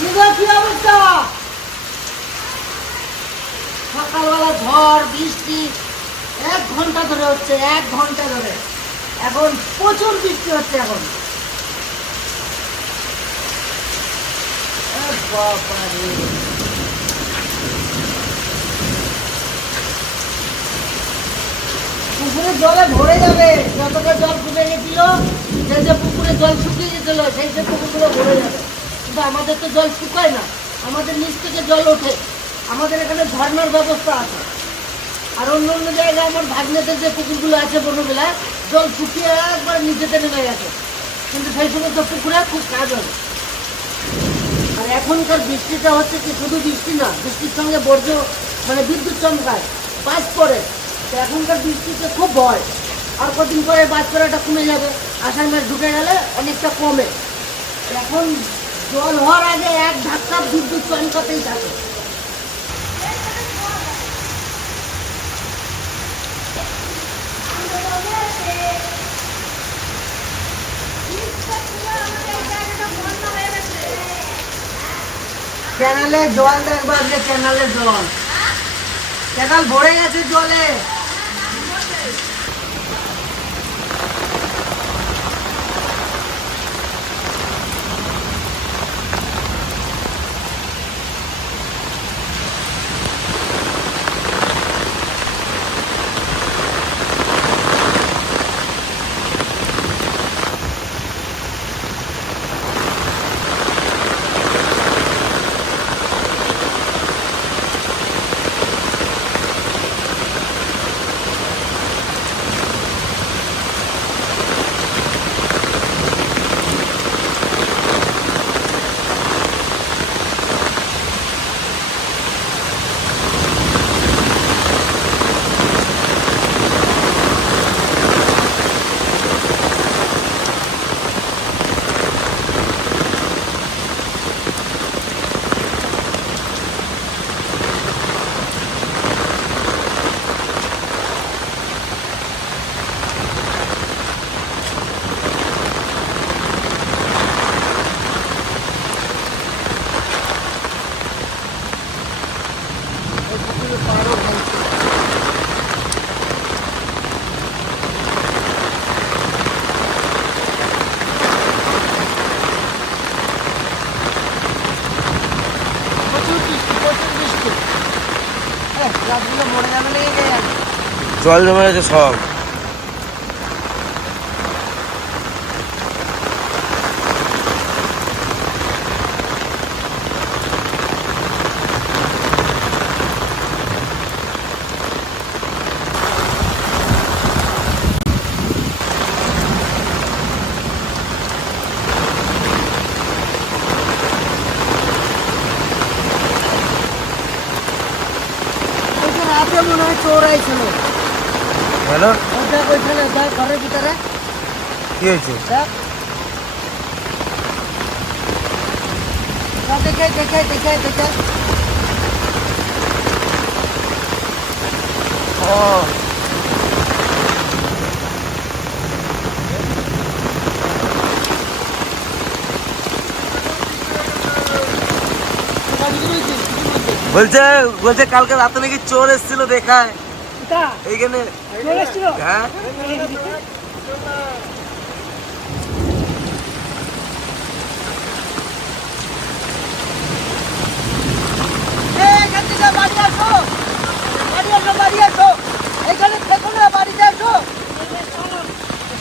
কি অবস্থা? সকালবেলা ঝড় বৃষ্টি 1 ঘন্টা ধরে হচ্ছে, 1 ঘন্টা ধরে। এখন প্রচুর বৃষ্টি হচ্ছে এখন। পুকুরের জলে ভরে যাবে, যতটা জল ফুটে গেছিল, সেই যে পুকুরে জল শুকিয়ে গেছিল, সেই যে পুকুরগুলো ভরে যাবে। কিন্তু আমাদের তো জল শুকায় না, আমাদের নিচ থেকে জল ওঠে। আমাদের এখানে ঝর্ণার ব্যবস্থা আছে। আর অন্য অন্য জায়গায় আমার ভাগ্নেদের যে পুকুরগুলো আছে বনবেলায়, জল শুকিয়ে একবার নিচেতে নেমে গেছে। কিন্তু সেই সমস্ত পুকুরে খুব কাজ হবে। আর এখনকার বৃষ্টিটা হচ্ছে কি, শুধু বৃষ্টি না, বৃষ্টির সঙ্গে বর্জ্য মানে বিদ্যুৎ চমকায়, বাজ পড়ে। তো এখনকার বৃষ্টিতে খুব ভয়। আর কদিন পরে বাজ পড়াটা কমে যাবে, আষাঢ় মাস ঢুকে গেলে অনেকটা কমে। এখন জল হওয়ার আগে এক ধাক্কা বিদ্যুৎ চমকাতেই থাকে। ক্যানালে জল দেখবার, যে ক্যানালে জল, ক্যানাল ভরে গেছে জলে। জল জমে গেছে সব। রাতে মনে হয় চোর আইছিল। কেন? ওইখানে ঘরের ভিতরে কি হয়েছে? দেখে দেখে দেখে দেখে ও বলছে বলছে কালকে রাতে নাকি চোর এসেছিল দেখায় এইখানে। হ্যাঁ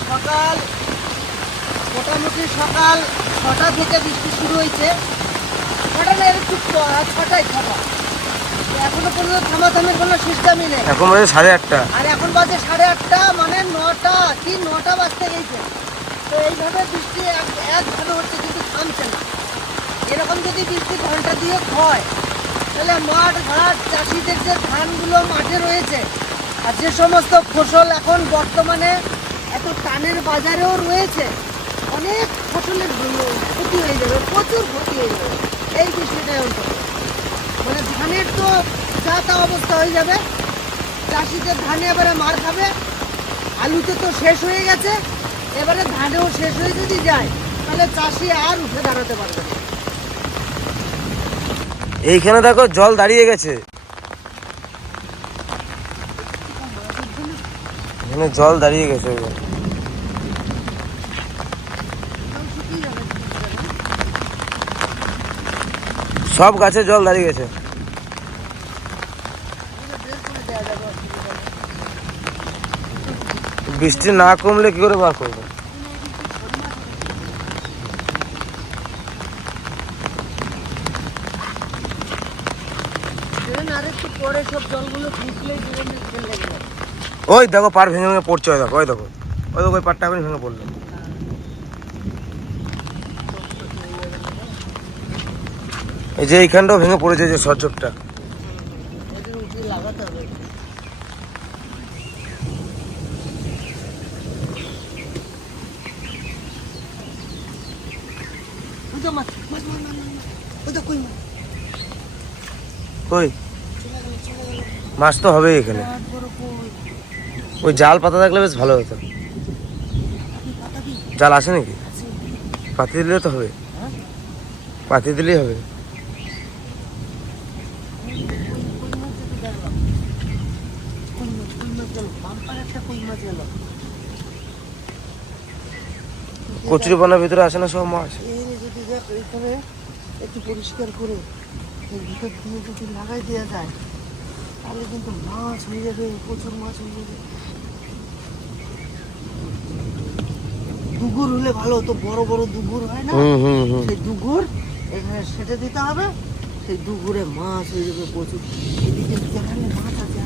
সকাল মোটামুটি সকাল 6টা থেকে বৃষ্টি শুরু হয়েছে। 6টা না, একটু 6টায় থামা, এখনো পর্যন্ত থামাথামির কোনো সিস্টেমই নেই। এখন বাজে 8:30। আর এখন বাজে 8:30, মানে 9টা কি 9টা বাজতে গেছে। তো এইভাবে বৃষ্টি এক ঘন হচ্ছে, কিন্তু থামছে না। এরকম যদি বৃষ্টি ঘন্টা দিয়ে হয়, তাহলে মাঠ ঘাট চাষিদের যে ধানগুলো মাঠে রয়েছে, আর যে সমস্ত ফসল এখন বর্তমানে এত টানের বাজারেও রয়েছে, অনেক ফসলের ক্ষতি হয়ে যাবে, প্রচুর ক্ষতি হয়ে যাবে এই বৃষ্টিটাই অন্তত। মানে ধানের তো যা তা অবস্থা হয়ে যাবে, চাষিদের ধানে এবারে মার খাবে। আলুতে তো শেষ হয়ে গেছে, এবারে ধানেও শেষ হয়ে যদি যায়, তাহলে চাষি আর উঠে দাঁড়াতে পারবে না। এইখানে দেখো জল দাঁড়িয়ে গেছে, এখানে জল দাঁড়িয়ে গেছে। সব গাছে জল দাঁড়িয়ে গেছে। বৃষ্টি না কমলে কি করে বার করবো? ওই দেখো পাড় ভেঙে ভেঙে পড়ছে, ওই দেখো ওই দেখো ওই দেখো, ওই পাড়টা এখন ভেঙে পড়লো। এই যে এইখানটাও ভেঙে পড়েছে, যে সরচকটা। লাগাতে হবে। কই মাছ তো হবেই এখানে। ওই জাল পাতা থাকলে বেশ ভালো হতো। জাল আসে নাকি? পাতি দিলে তো হবে, পাতি দিলেই হবে। কচুরিপানার ভিতরে আসে না সব মাছ? যদি দেখ এখানে একটু পরিষ্কার করে ভিতর দিয়ে যদি লাগাই দেওয়া যায় তাহলে কিন্তু মাছ হয়ে যাবে, প্রচুর মাছ হয়ে যাবে। দুগুর হলে ভালো হতো, বড় বড় দুগুর হয় না, সেই দুগুর এখানে সেটে দিতে হবে, সেই দুগুরে মাছ হয়ে যাবে প্রচুর। এদিকে যেখানে মাছ আছে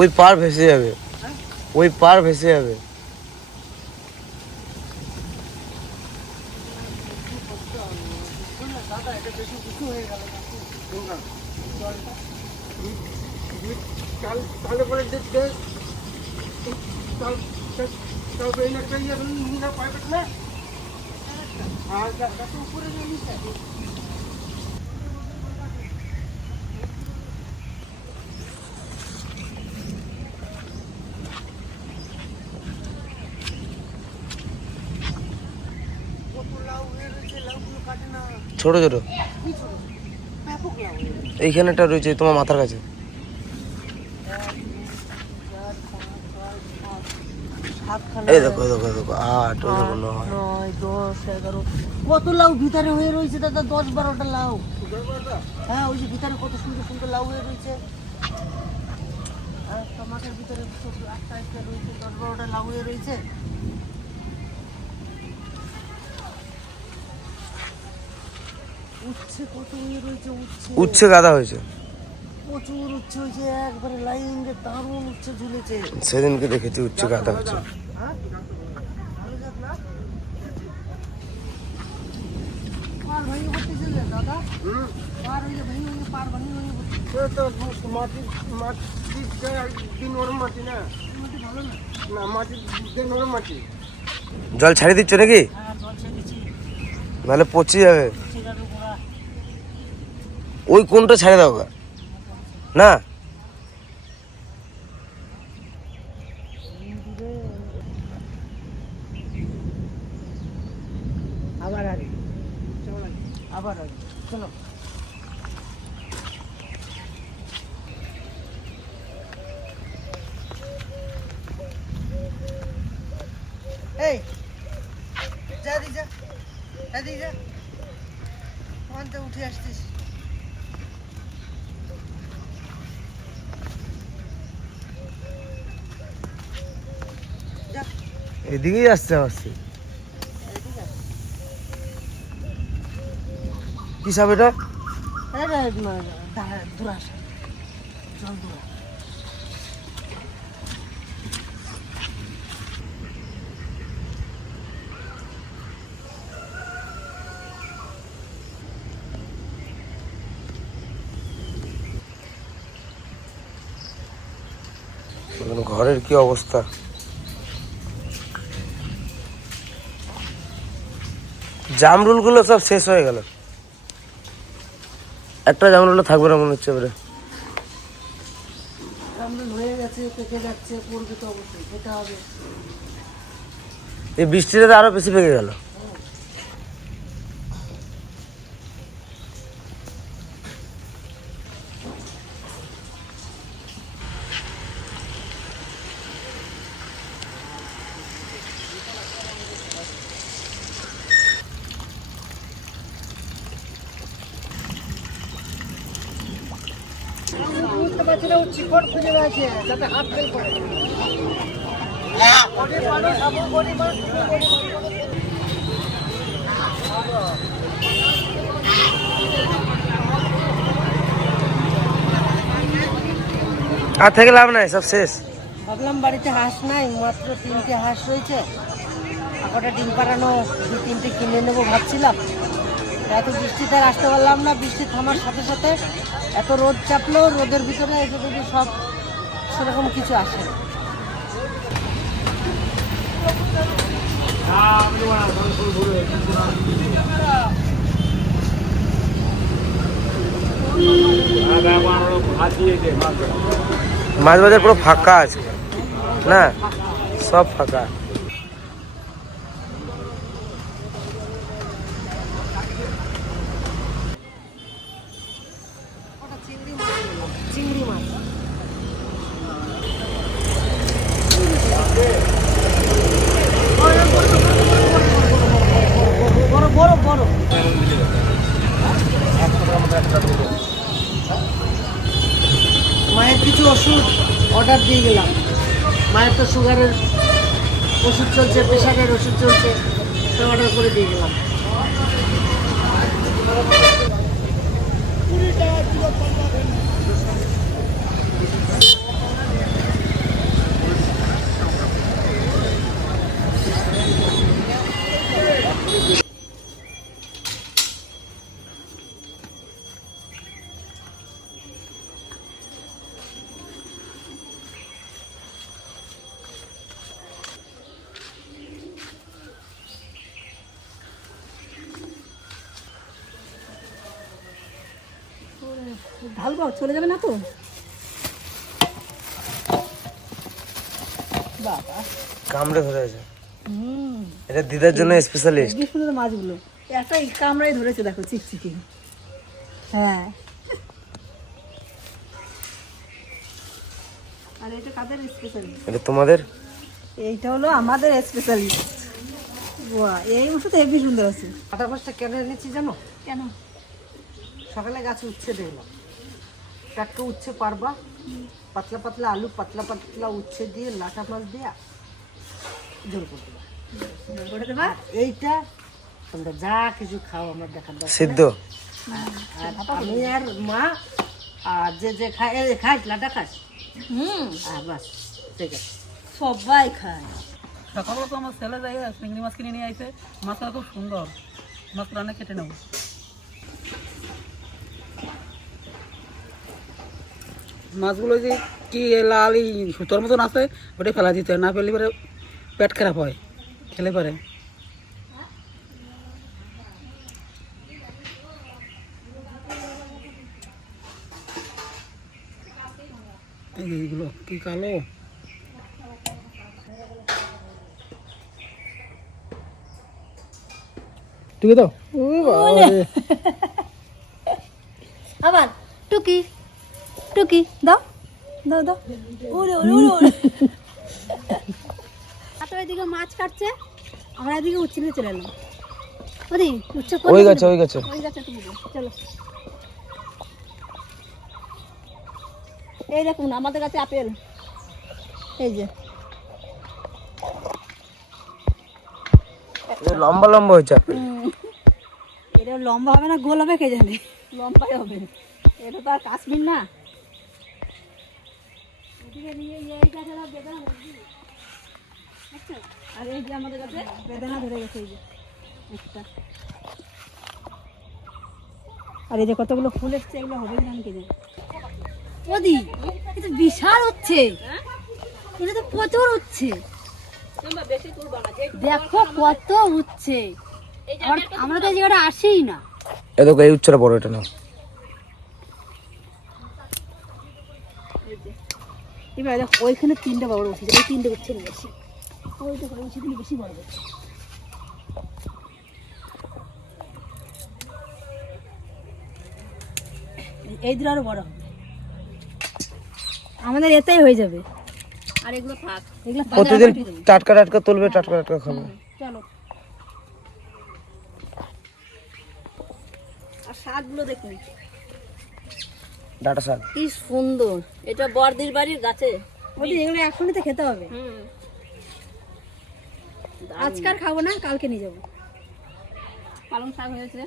ওই পার ভেসে যাবে, ওই পার ভেসে যাবে। ছোট ছোট এইখানেটা রয়েছে তোমার মাথার কাছে। এই দেখো দেখো দেখো 8 9 10 11 কত লাউ ভিতরে হয়ে রয়েছে দাদা, 10-12টা লাউ। হ্যাঁ ওই যে ভিতরে কত সুন্দর সুন্দর লাউ হয়ে রয়েছে, আর টমাটোর ভিতরে 8টা রয়েছে, 10-12টা লাউ হয়ে রয়েছে। উচ্ছে কত হয়ে রয়েছে, উচ্ছে গাদা হয়েছে, প্রচুর উচ্ছে হয়েছে, একবারে লাইন দিয়ে দারুণ উচ্ছে ঝুলেছে। সেদিনকে দেখেছি উচ্ছে গাদা হয়েছে। পার ভাঙে পড়তেছে দাদা, পার হয়ে ভেঙে ভেঙে পার ভাঙে ভেঙে পড়ছে। মাটি নরম মাটি না, মাটি ভালো না, না মাটি নরম মাটি। জল ছাড়িয়ে দিচ্ছ নাকি? হ্যাঁ জল ছেড়ে দিচ্ছি, নাহলে পচে যাবে। ওই কোনটা ছেড়ে দাও গা না, আবার আগে আবার আগে চলো। এই যা দি যা, এদিকে যা, ওখানতে উঠে আসতিস। এদিকেই আসছে আসছে। কি সাপ এটা? দুরাস জল দুরা। ঘরের কি অবস্থা! জামরুল গুলো সব শেষ হয়ে গেল, একটা জামরুল থাকবে না মনে হচ্ছে এবারে। জামরুল হয়ে গেছে, পেকে যাচ্ছে, পড়বে তো অবশ্যই, খেতে হবে। এই বৃষ্টিতে তো আরো বেশি পেকে গেল। বুঝতে পারছি না, ও চিকট খুঁজে রয়েছে যাতে হাত ফেল করে। গরিব মানুষ, আমার গরিব মানুষ, তুমি গরিব মানুষ। আর থেকে লাভ নাই, সব শেষ। ভাবলাম বাড়িতে হাঁস নাই, মাত্র 3টে হাঁস রয়েছে, একটা ডিম পাড়ানো 2-3টে কিনে নেবো ভাবছিলাম। এত বৃষ্টিতে আর আসতে পারলাম না, বৃষ্টি থামার সাথে সাথে এত রোদ চাপলো, রোদের ভিতরে এসে দেখি সব সেরকম কিছু আসে না। মাছ বাজার পুরো ফাঁকা আছে না, সব ফাঁকা। চিংড়ি মাছ বড় বড় বড়। মায়ের কিছু ওষুধ অর্ডার দিয়ে গেলাম। মায়ের তো সুগারের ওষুধ চলছে, প্রেশারের ওষুধ চলছে, তো অর্ডার করে দিয়ে গেলাম। ঢালবো, চলে যাবে না তো? বাবা কামড়ে ধরে আছে, এটা দিদার জন্য স্পেশালিস্ট। কি সুন্দর মাছগুলো, একটা কামড়াই ধরেছে, দেখো চিকচিকি। হ্যাঁ, আর এটা কাদের স্পেশালিস্ট? এটা তোমাদের? এইটা হলো আমাদের স্পেশালিস্ট। বাহ, এই মাছটা তো হেভি সুন্দর আছে। কাটা মাছটা কেন এনেছি জানো? কেন? সকালে গাছে উচ্ছে দেখলাম, টাটকা উচ্ছে পারবা, পাতলা পাতলা আলু, পাতলা পাতলা উচ্ছে দিয়ে লাটা মাছ দিয়ে ঝোল করে দেবা। এইটা তোমরা যা কিছু খাও আমার দেখার দরকার সিদ্ধ। আর আমি আর মা আর যে যে খায়, খাস লাটা খাস? বাস ঠিক আছে, সবাই খায়। সকালে তো আমার ছেলে যাই চিংড়ি মাছ কিনে নিয়ে আসে, মাছটা খুব সুন্দর, মাছ রান্না কেটে নেব। মাছগুলো যে কি লাল সুতোর মতন আছে, ওটাই ফেলা দিতে হয়, না ফেলে পরে পেট খারাপ হয় খেলে পারে। এইগুলো কি কালো, ঠিক তো আবার টুকি টুকি দাও দাও দাও। ওরে ওরে ওরে ওরে। তো এদিকে মাছ কাটছে, আমরা এদিকে উচ্ছে নিয়ে চলে এলাম। ওদি উচ্ছে কোন ওই গাছে, ওই গাছে। ওই গাছে তুমি চলো। এই দেখুন আমাদের কাছে আপেল, এই যে এটা লম্বা লম্বা হয়েছে আপেল। এটা লম্বা হবে না গোল হবে কে জানে, লম্বাই হবে, এটা তো আর কাশ্মীর না। এদিকে নিয়ে এই গাছে বেদানা ধরছি, আচ্ছা। আর এই যে আমাদের কাছে বেদানা ধরে গেছে, এই যে একটা। আর এই যে কতগুলো ফুল এসছে, এগুলো হবে কিনা আমি কে জানি। ওদি এটা বিশাল হচ্ছে, এটা তো প্রচুর হচ্ছে, দেখো কত উচ্ছে। আমরা তো এই জায়গাটা আসিই না। এ দেখো এই উচ্চটা বড়, এটা নাও। এবার দেখো ওইখানে 3টা বড় বসে, এই 3টে হচ্ছে না বেশি, ওইটা করে বসে দিলে বেশি বড় হচ্ছে। এই দুটো আরো বড় হবে, আমাদের এটাই হয়ে যাবে। আর এগুলো থাক, এগুলো প্রতিদিন টাটকা টাটকা তুলবে, টাটকা টাটকা খাবে। চলো। আর শাকগুলো দেখুন ডাটা শাক কি সুন্দর, এটা বর্দির বাড়ির গাছে। ওদের এগুলো এখনই তো খেতে হবে, আজকে আর খাবো না, কালকে নিয়ে যাবো। পালং শাক হয়েছে,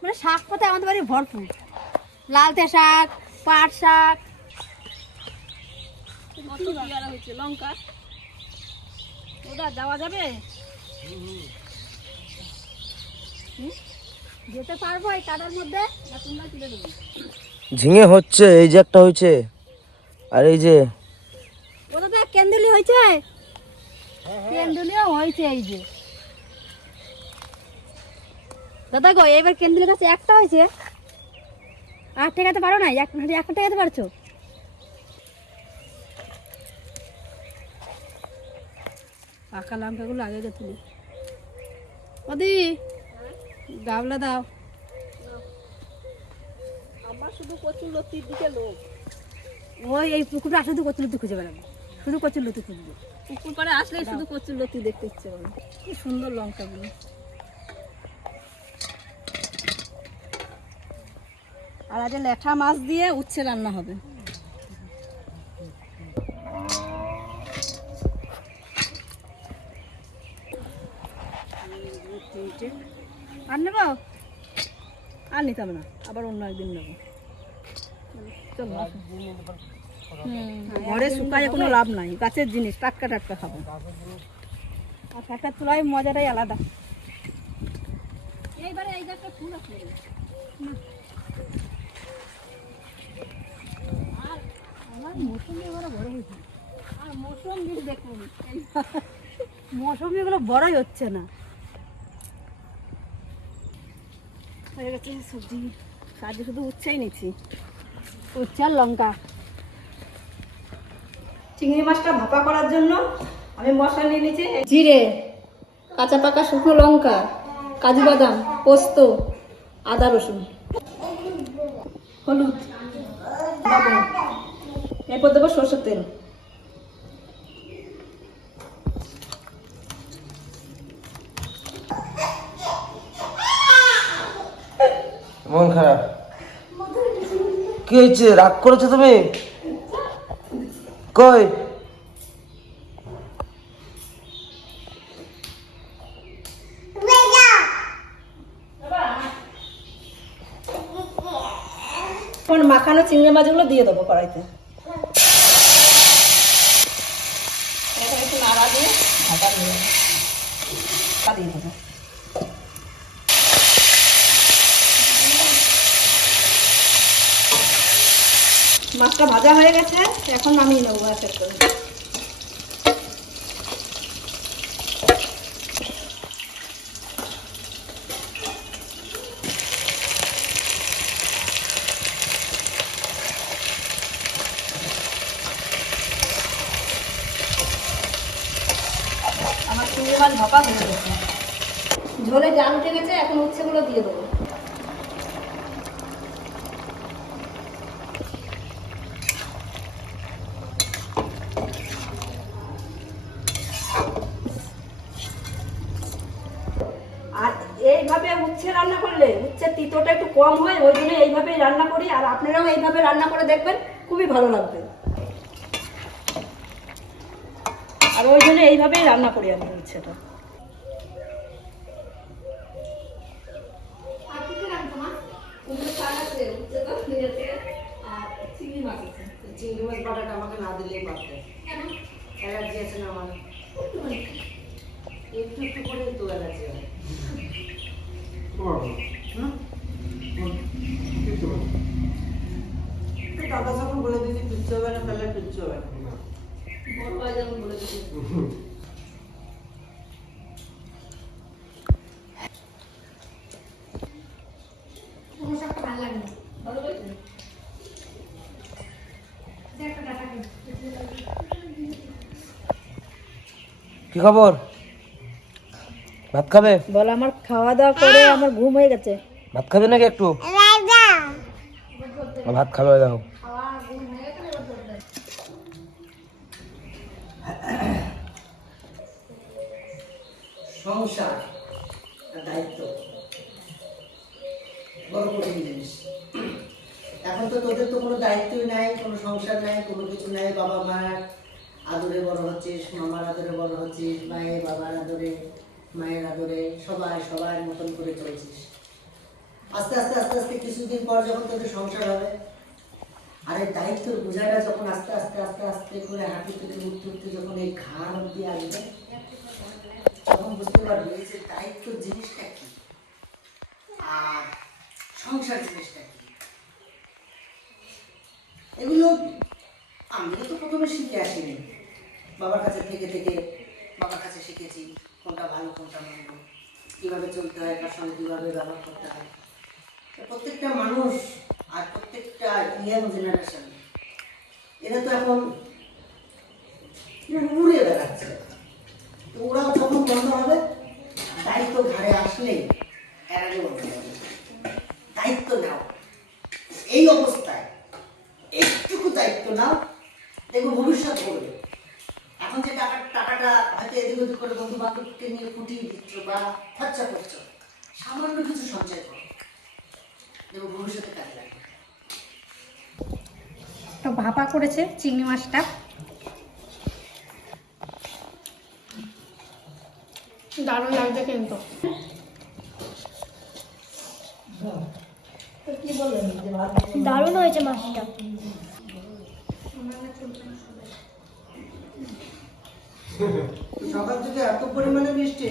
মানে শাক পাতা আমাদের বাড়ি ভরপুর, লালতে শাক, পাট শাক, কত পেয়ারা হয়েছে, লঙ্কা। ওটা যাওয়া যাবে? যেতে পারবো এই কাটার মধ্যে। না তোমরা তুলে দেবো? ঝিঙে হচ্ছে, এই যে একটা হয়েছে, আর এই যে ওটা তো কেন্দুলি হয়েছে, কেন্দুলিও হয়েছে। এই যে দাদা গো, এবার কেন্দুলি গাছে একটা হয়েছে, আর ঠেকাতে পারো না, একটা ঠেকাতে পারছো? পাকা লঙ্কাগুলো আগে আগে তুলি। ওদি গাবলা দাও। আমার শুধু কচুর লতির দিকে লোক, ওই এই পুকুরটা আসলে তো কচুর লতি খুঁজে বেড়াবো, শুধু কচুর লতি খুঁজবো। পুকুর পাড়ে আসলে শুধু কচুর লতি দেখতে ইচ্ছে করে। কি সুন্দর লঙ্কাগুলো। আর আজ ল্যাঠা মাছ দিয়ে উচ্ছে রান্না হবে। আর নেবো? আর নিতাম না, আবার অন্য একদিন নেবো। চলো ঘরে শুকায় কোনো লাভ নাই, গাছের জিনিস টাটকা টাটকা খাবো। আর শাকটা তোলায় মজাটাই আলাদা। এইবারে এই যে একটা ফুল আছে, আমার মৌসুমি এবারে বড় হয়েছে, আর মৌসুম বীজ দেখুন। মৌসুমি এগুলো বড়ই হচ্ছে না। হয়ে গেছে সবজি, কাজে শুধু উচ্ছেই নিচ্ছি। উচ্ছে আর লঙ্কা। চিংড়ি মাছটা ভাপা করার জন্য আমি মশলা নিয়ে নিয়েছি, জিরে, কাঁচা পাকা শুকনো লঙ্কা, কাজু বাদাম, পোস্ত, আদা রসুন, হলুদ, লবণ। এরপর দেবো সরষের তেল। মন খারাপ কি হয়েছে? রাগ করেছো তুমি? কই এখন মাখানো চিংড়ি মাছগুলো দিয়ে দেবো কড়াইতে। এখন একটু নাড়া দিয়ে ঢাকা দিয়ে দেবো, ঢাকা দিয়ে দেবো। মাছটা ভাজা হয়ে গেছে, এখন নামিয়ে নেবো গ্যাসের করে। আমার চিংড়ি মাছ ভাপা হয়ে গেছে, ঝোলে জাল উঠে গেছে, এখন উচ্ছেগুলো দিয়ে দেবো। আর এইভাবে উচ্ছে রান্না করলে উচ্ছের তিতোটা একটু কম হয়, ওই জন্য এইভাবেই রান্না করি। আর আপনারাও এইভাবে রান্না করে দেখবেন, খুবই ভালো লাগবে। আর ওই জন্য এইভাবেই রান্না করি আমি উচ্ছেটা। চিংড়ি মাছ বাটাটা আমাকে না দিলেই পারতো, অ্যালার্জি আছে না আমার, একটু একটু করে তো অ্যালার্জি হয়। দাদা যখন বলে দিয়েছি কিচ্ছু হবে না, তাহলে কিচ্ছু হবে না। বড় ভাই যখন বলে দিয়েছি কি খবর? ভাত খাবে? বল, আমার খাওয়া দাওয়া করে আমার ঘুম হয়ে গেছে। ভাত খাবে নাকি একটু? ভাত খাবে দেখো। সংসার দায়িত্ব বড় কঠিন জিনিস। এখন তো তোদের তো কোনো দায়িত্বই নাই, কোনো সংসার নাই, কোনো কিছু নাই। বাবা মার আদরে বড় হচ্ছিস, মামার আদরে বড় হচ্ছিস, মায়ের বাবার আদরে, মায়ের আদরে, সবাই সবার মতন করে চলছিস। আস্তে আস্তে আস্তে আস্তে কিছুদিন পর যখন তোদের সংসার হবে, আর এই দায়িত্বের বোঝাটা যখন আস্তে আস্তে আস্তে আস্তে করে হাঁটু থেকে উঠতে উঠতে যখন এই ঘাড় অব্দি আসবে, তখন বুঝতে পারবে যে দায়িত্ব জিনিসটা কি আর সংসার জিনিসটা কি। এগুলো আমিও তো প্রথমে শিখে আসিনি, বাবার কাছে থেকে থেকে বাবার কাছে শিখেছি কোনটা ভালো কোনটা মন্দ, কীভাবে চলতে হয়, কার সঙ্গে কীভাবে ব্যবহার করতে হয়। প্রত্যেকটা মানুষ আর প্রত্যেকটা ইয়াং জেনারেশন এরা তো এখন উড়ে বেড়াচ্ছে। তো ওরাও যখন বন্ধ হবে, দায়িত্ব ঘাড়ে আসলেই এর আগে বন্ধ হবে। দায়িত্ব নাও, এই অবস্থায় একটুকু দায়িত্ব নাও, দেখো ভবিষ্যৎ করবে। এখন যে টাকাটা হয়তো এদিক ওদিক করে বন্ধু বান্ধবকে নিয়ে ফুটিয়ে দিচ্ছ বা খরচা করছো, সামান্য কিছু সঞ্চয় করো, দেখো ভবিষ্যতে কাজে লাগবে। তো ভাপা করেছে চিংড়ি মাছটা, দারুণ লাগছে কিন্তু। দারুণ হয়েছে মাছটা। সকাল থেকে এত পরিমাণে বৃষ্টি,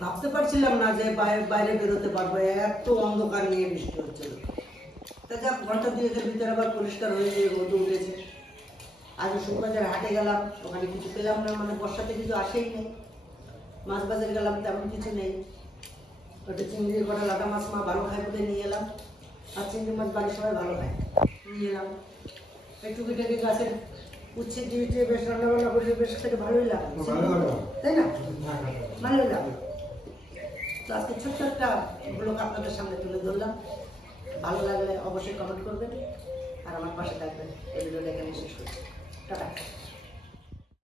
ভাবতে পারছিলাম না যে বাইরে বেরোতে পারবো, এত অন্ধকার নিয়ে বৃষ্টি হচ্ছিল। তা যাক, ঘন্টা দুয়েকের ভিতরে আবার পরিষ্কার হয়ে গিয়ে রোদ উঠেছে। আজ শুক্রবার হাটে গেলাম, ওখানে কিছু পেলাম না, মানে বর্ষাতে কিছু আসেই নেই। মাছ বাজারে গেলাম, তেমন কিছু নেই। ওটা চিংড়ি কটা লাটা মাছ মা ভালো খায় বলে নিয়ে এলাম, আর চিংড়ি মাছ বাড়ির সবাই ভালো খায়, নিয়ে এলাম। একটু কেটে গাছের উচ্ছে দিয়ে বেশ রান্না বান্না করে বেশ খেতে ভালোই লাগলো, তাই না? ভালোই লাগলো। তো আজকে ছোট্ট একটা ব্লগ আপনাদের সামনে তুলে ধরলাম। ভালো লাগলে অবশ্যই কমেন্ট করবেন আর আমার পাশে থাকবেন। এই ভিডিওটা এখানে শেষ করছি। টাটা।